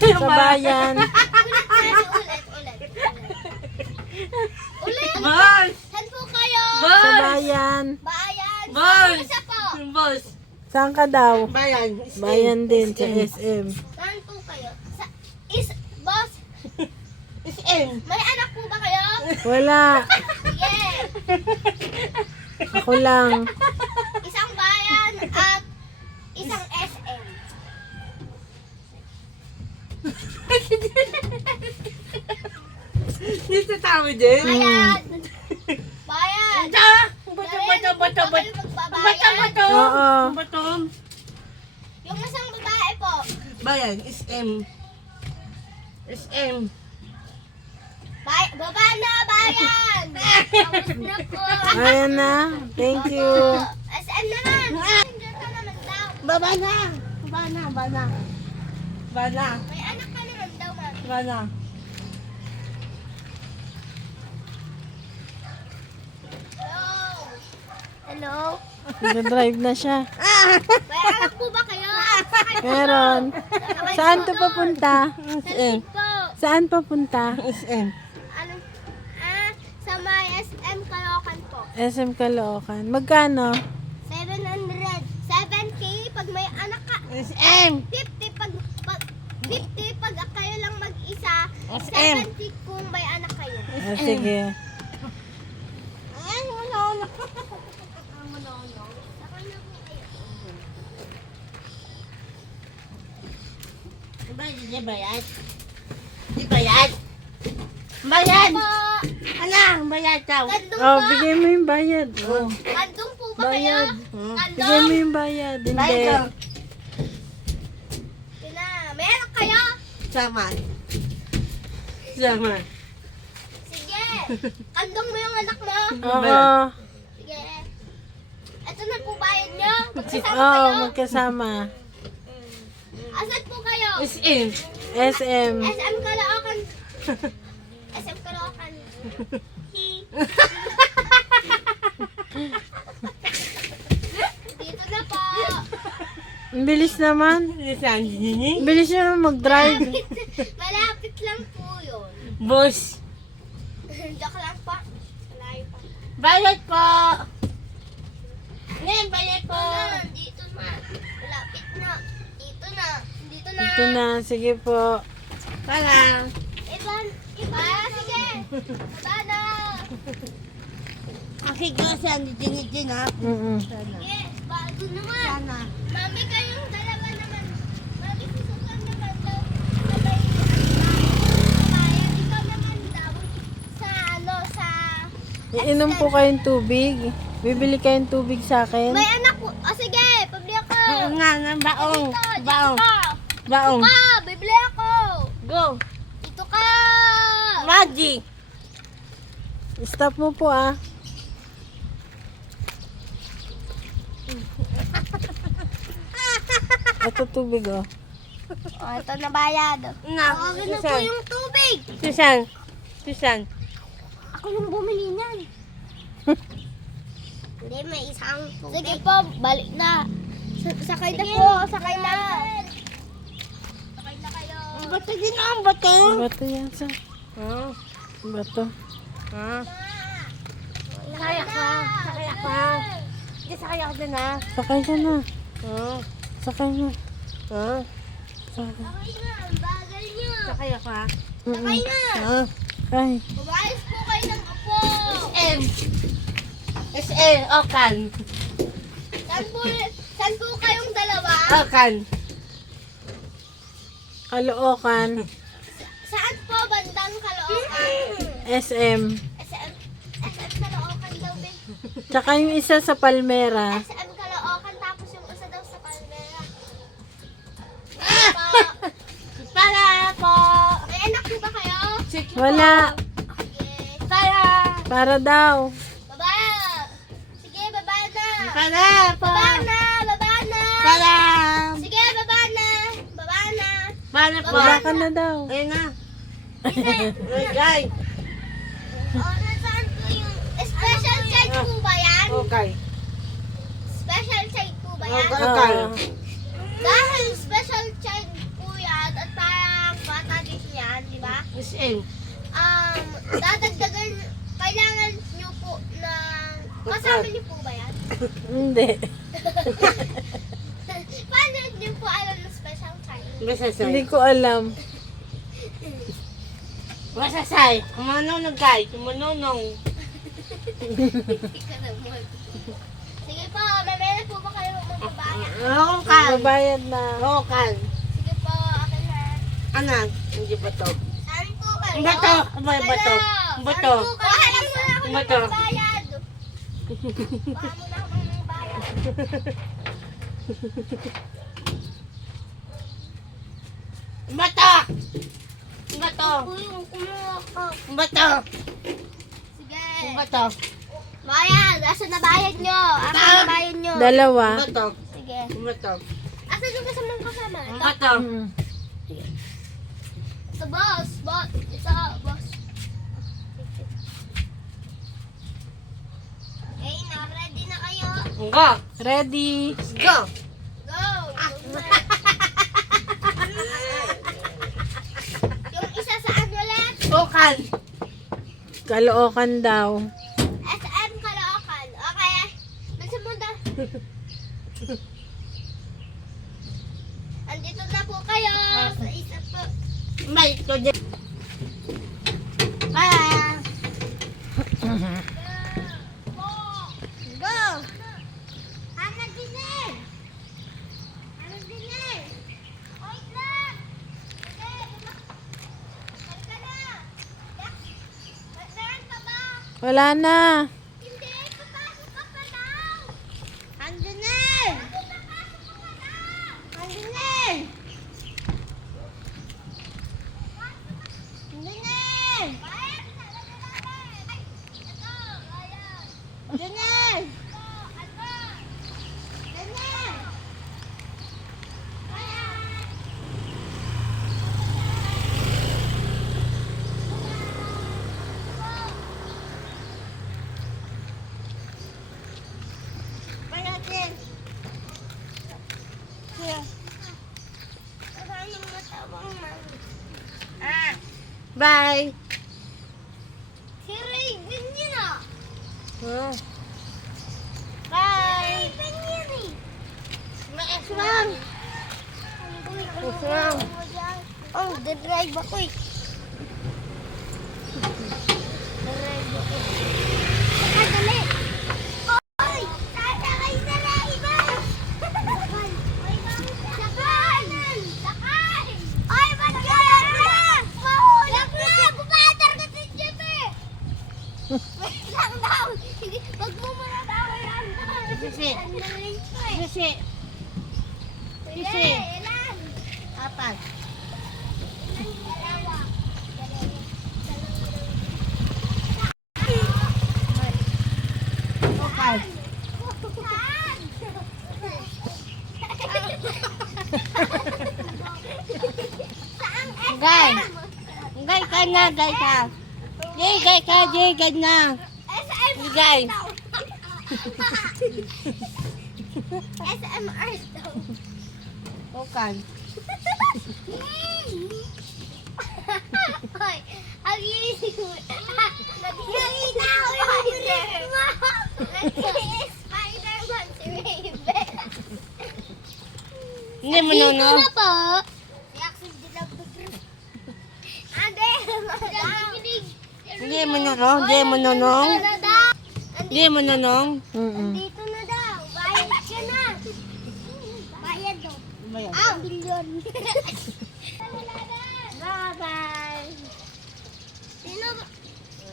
Sa bayan. Ulit. Boss! Saan po kayo? Sa Boss! bayan. Bayan. Boss! Isa po. Boss! Saan ka daw? Bayan. Bayan din, sa SM. Saan po kayo? Boss, SM. may anak po ba kayo? Wala. Sige. Ako lang. Isang bayan at isang SM. Dito tayo din. Bayan. Bayan. Bato, bato, bato, bato. Bato, Magbabayan. bato. Oo. Bato. Yung isang babae po. Bayan. SM. SM. Baba na, bayan. Tapos na po. Ayan na. Thank you. SM naman. Passenger ka naman daw. Baba na. Baba na. Baba na. Baba na. May anak ka naman daw, ma'am. Baba na. Hello? Nag-drive na siya. May anak po ba kayo? Meron. Saan to papunta? SM. Po. Saan papunta? SM. Ano? Sa may SM Caloocan po. SM Caloocan. Magkano? 700. 7K pag may anak ka. SM. 50 pag kayo lang mag-isa. SM. 70 kung may anak kayo. Ah, sige. Ay, wala na. Sakay na po kayo. Di bayad? Di bayad? Bayad! Po. Ala, bayad daw. Kandong Oh, po. bigay mo yung bayad. Oh. Kandong po ba kayo? Bayad. Kandong. Bigay mo yung bayad. Hindi. Bayad daw. Yun na. May anak kayo? Sama. Sama. Sige. Kandong mo yung anak mo. Oo. Sige. Ito na po bayad nyo. Magkasama Oo, kayo. magkasama. Asan po kayo? SM. SM. SM Caloocan. SM Caloocan. Dito na po. Ang bilis naman. Isang gini. Ang bilis nyo naman mag-drive. Malapit lang po yun. Boss. Joke lang po. Malayo pa. Bayad po. Ngayon, bayad po. Dito na. Malapit na. Dito na. Dito na. Ito na. Sige po. Para. Iba. Iba. Sige. Iba na. Aki ko sa din ha. Sige. Bago naman. Sana. Mami, kayong dalawa naman. Mami, susukan naman daw. Sabay, bayan. Ikaw naman daw. Sa ano, sa... Iinom po kayong tubig. Bibili kayong tubig sa akin. May anak po. O sige, pabili ako. Oo nga, ng baong. Dito, Baong. dito ka. Baong. Pa, bibili ako. Go. Dito ka. Magic. Stop mo po ah. Ito tubig oh. O, ito na bayad. Na, Okay na po Susan. yung tubig. Susan. Susan. Ako yung bumili niyan. Hindi, may isang tubig. Sige po, balik na. Sakay na po, sakay na. Sakay na kayo. Bato din ang bato. Bato yan sa. Ah. Bato. Ah. Sakay ako. Sakay ako. Hindi sakay ako din ha. Sakay ka na. Ah. Sakay na. Ah. Sakay. Sakay na, ang bagal niyo. Sakay ako ha. Sakay na. Ah. Ay. Mabayos po kayo ng apo. SM. SM. Okan. Saan po kayong dalawa? Okan. Caloocan. Saan po bandang Caloocan? SM. SM Caloocan daw, be. Tsaka yung isa sa Palmera. SM Caloocan, tapos yung isa daw sa Palmera. Para po. May anak po ba kayo? Wala. Sige. Para. Para daw. Baba. Sige, baba na. Para po. Baba na, baba na. Para. Sige, baba na. Baba na. Para po. Baba ka na daw. Ayun na. Guys. O, nasaan po yung... Special child po ba yan? Okay. Special child po ba yan? Okay. Oo. Dahil special hindi. Paano hindi po alam ng special Chinese? Masasay. Hindi ko alam. Masasay. Kumanunong guys. Kumanunong. Hindi ka naman. Sige po, mamaya na po ba kayo magbabayad? Rokan. Mabayad na. Rokan. Sige po, akin na. Anak. Hindi ba to? Saan po kayo? Ang bato. Ang bato. Ang bato. Bahala mo na ako Ang ng bato. magbayad. Bahala mo na ako ng magbayad. Ang bato. Ang bato. Uy, kumuha ko. Ang bato. Sige. Ang bato. Bayad, asan na bayad nyo? Asan na bayad nyo? Dalawa. Ang bato. Sige. Ang bato. Asan yung kasamang kasama? Ang Ito? bato. Mm. Ito, boss. Boss. Ito, boss. Okay, na. Ready na kayo? Go. Ready. Go. Go! Yung isa saan ulit? Rokan. Kalookan daw. SM Caloocan. Okay. Bilisan mo na. Andito na po kayo sa isa po. May ito dyan. Ah. Go! Ana Diner! Ana Diner! Wait lang! Sige, halika na! Meron ka ba? Wala na. Hindi, papasok ka pa daw! Andiner. Papasok ka pa daw! Andiner. Andiner. Bayan, sabi nila namin. Ay, ito, bayan. Andiner. Ito, ano? Andiner. Bayan! Panatin. Here. Saan yung matawang man? Ah. Bye. Si Raven yun ah! Ah. Bye. Raven yun eh! Maeswang. Maeswang. Oh, dadrive ako eh. Dadrive ako. Saka, dali! Oy! Sasakay na Raven! Sakay! Sakay! Oy, ba't kaya na? Mahulog na! Bumatar ka sa jeep eh! Wait lang daw! Wag mo muna daw yan! Sisi. Sandali ko eh. Sisi. Sisi. Ilan? Apat. Dalawa. Okay. Gay. Gay ka na, gay ka. Jay, gay ka, Jay, gay na. Gay. SMR daw. Okay. Hoy, ang easy mo. Nakita ko yung rip mo. Spider-Man si Raven. Hindi mo nono. Dito na po. Reaction din ang pag-rip. Ande, makikinig. Hindi mo nono. Hindi mo nono. Dito na daw. Hindi mo nono. Mm-mm. Dito na daw. Bayad ka na. Bayad daw. Bayan. Bilyon. Bye-bye.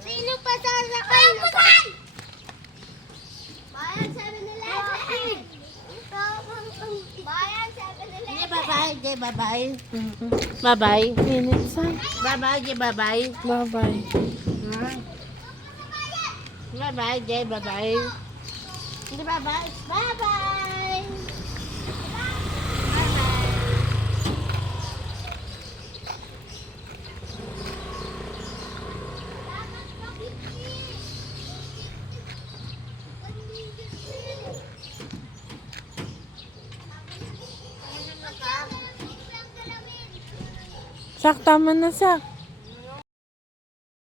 Sino pa sasakay? Bayan 7-Eleven. Bayan 7-Eleven. Jay, bye-bye. Jay, bye-bye. Mm-mm. Bye-bye. Minsan. Bye-bye, Jay, bye-bye. Bye-bye. Bye-bye, Jay, bye-bye. Hindi, bye-bye. Bye-bye. Sak, tama na, Sak.